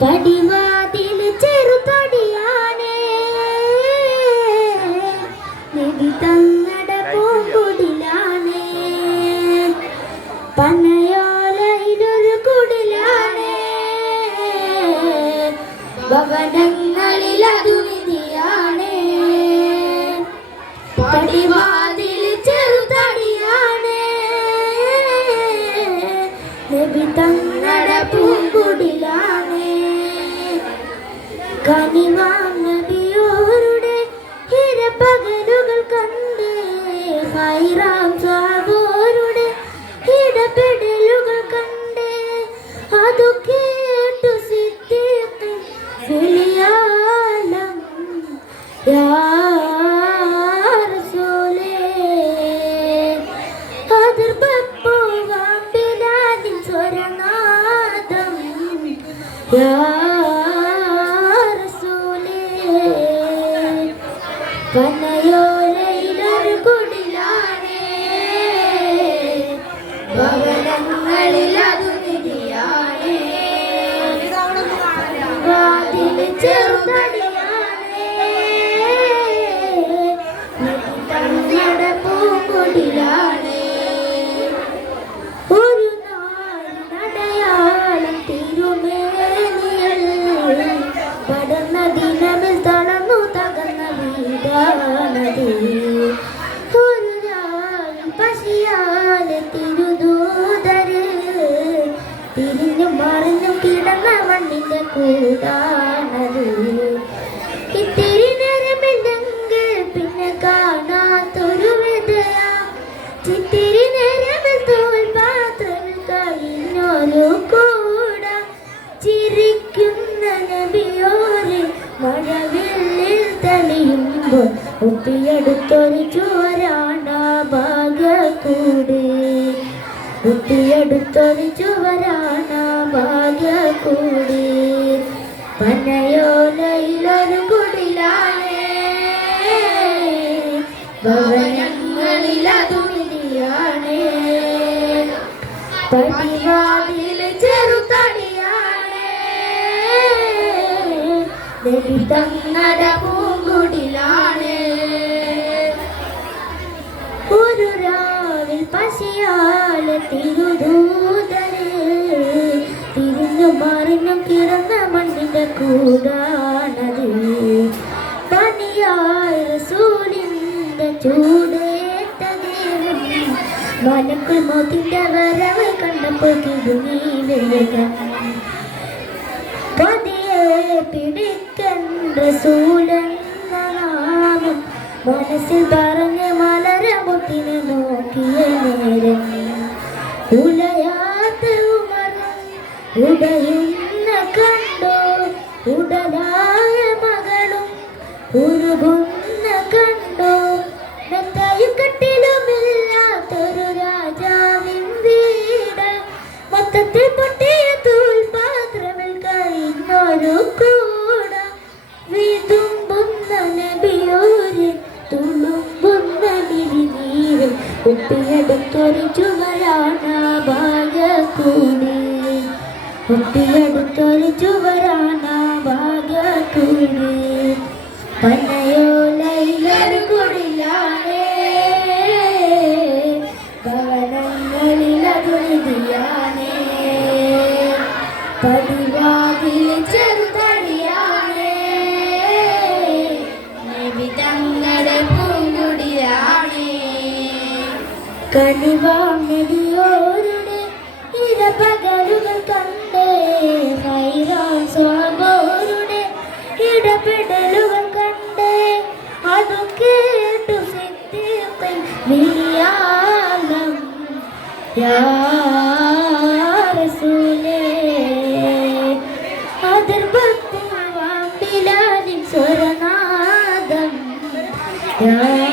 പടിവാതിൽ ചെറുതടിയാണേ നബി തങ്ങട പൂങ്കുടിലാണേ പനയോലയിലൊരു കുടിലാണേ ഭവനങ്ങളിൽ അതു നിധിയാണേ പടിവാതിൽ ചെറുതടിയാണേ നബി തങ്ങട പൂങ്കുടിലാണേ കനിവാം നബിയോരുടെ ഹിരപ്പകലുകൾ കണ്ടേ ഹൈറാം സ്വഹാബോരുടെ ഇടപെടലുകൾ കണ്ടേ അതു കേട്ടു സിദ്ദീഖ് ഫിലിയാലം യാ റസൂലേ അതിർപ്പൂവാം ബിലാലിൻ സ്വരനാദം യാ പനയോലയിലൊരു കുടിലാണേ ഭവനങ്ങളിൽ അതു നിധിയാണേ വാതിൽ ചെറുതടിയാണേ തങ്ങളുടെ പൂങ്കുടിലാണേ ഒരു നാടയാളം തിരുമേനിയൽ പടർന്ന ദിനമിൽ തളർന്നു തകർന്ന വീടാണത് ഒരു പശിയാലെ തിരുദൂതര് തിരിഞ്ഞും മറിഞ്ഞും കിടന്ന മണ്ണിന്റെ കൂടാണത് ഇത്തിരി നേരമില്ലെങ്കിൽ പിന്നെ കാണാത്തൊരു വിധയാ ചിത്തിരി നേരമിൽ തോൽ പാത്രമിൽ കഴിഞ്ഞൊരു കൂട ചിരിക്കുന്ന നബിയോരെ മഴവില്ലിൽ തെളിയുമ്പോൾ ഒത്തിയെടുത്തൊരു ചുവരാണ ഭാഗ്യക്കൂട് ഒത്തിയെടുത്തൊരു ചുവരാണ ഭാഗ്യക്കൂട് പനയോലയിലൊരു കുടിലാണേ ഭവനങ്ങളിൽ അതു നിധിയാണേ പടിവാതിൽ ചെറുതടിയാണേ നബി തങ്ങട പൂങ്കുടിലാണേ ഒരു രാവിൽ പശിയാലെ തിരുദൂതര് തിരിഞ്ഞു മറിഞ്ഞും കിടന്ന മണ്ണിന്റെ കൂടാണത് തനിയായ റസൂലിന്റെ ചൂടേറ്റ ദേഹം മലക്കുൽ മൗത്തിന്റെ വരവ് കണ്ടപ്പോൾ കിടുങ്ങി വേഗം പതിയെ പിടിക്കൻ റസൂലെന്ന നാമം മനസ്സിൽ പറഞ്ഞ് മലരമുത്തിനെ നോക്കിയ നേരം ഉലയാത്ത ഉമറും ഉടയുന്ന കണ്ടോ ഉടലായ മകളും ഉരുകുന്ന കണ്ടോ മെത്തയും കട്ടിലുമില്ലാത്തൊരു രാജാവിൻ വീട് മൊത്തത്തിൽ പൊട്ടിയ തൂൽപാത്രമിൽ കഴിഞ്ഞൊരു കൂട വിതുമ്പുന്ന നബിയോരെ തുളുമ്പുന്ന വിരിനീര് ഒട്ടിയെടുത്തൊരു ചുവരാണ ഭാഗ്യക്കൂട് ഒട്ടിയെടുത്തൊരു ചുവരാണ ഭാഗ്യക്കൂട് പനയോലയിലൊരു കുടിലാണേ ഭവനങ്ങളിൽ അതു നിധിയാണേ പടിവാതിൽ ചെറുതടിയാണേ നബി തങ്ങളുടെ പൂങ്കുടിലാണേ കനിവാം നബിയോരുടെ ഇരപകലുകൾ കണ്ടേ ഹൈറാം സ്വഹാബോരുടെ ഇടപെടലുകൾ കണ്ടേ അതു കേട്ടു സിദ്ദീഖ് ഫിലിയാലം യാ റസൂലേ അതിർപ്പൂവാം ബിലാലിൻ സ്വരനാദം യാ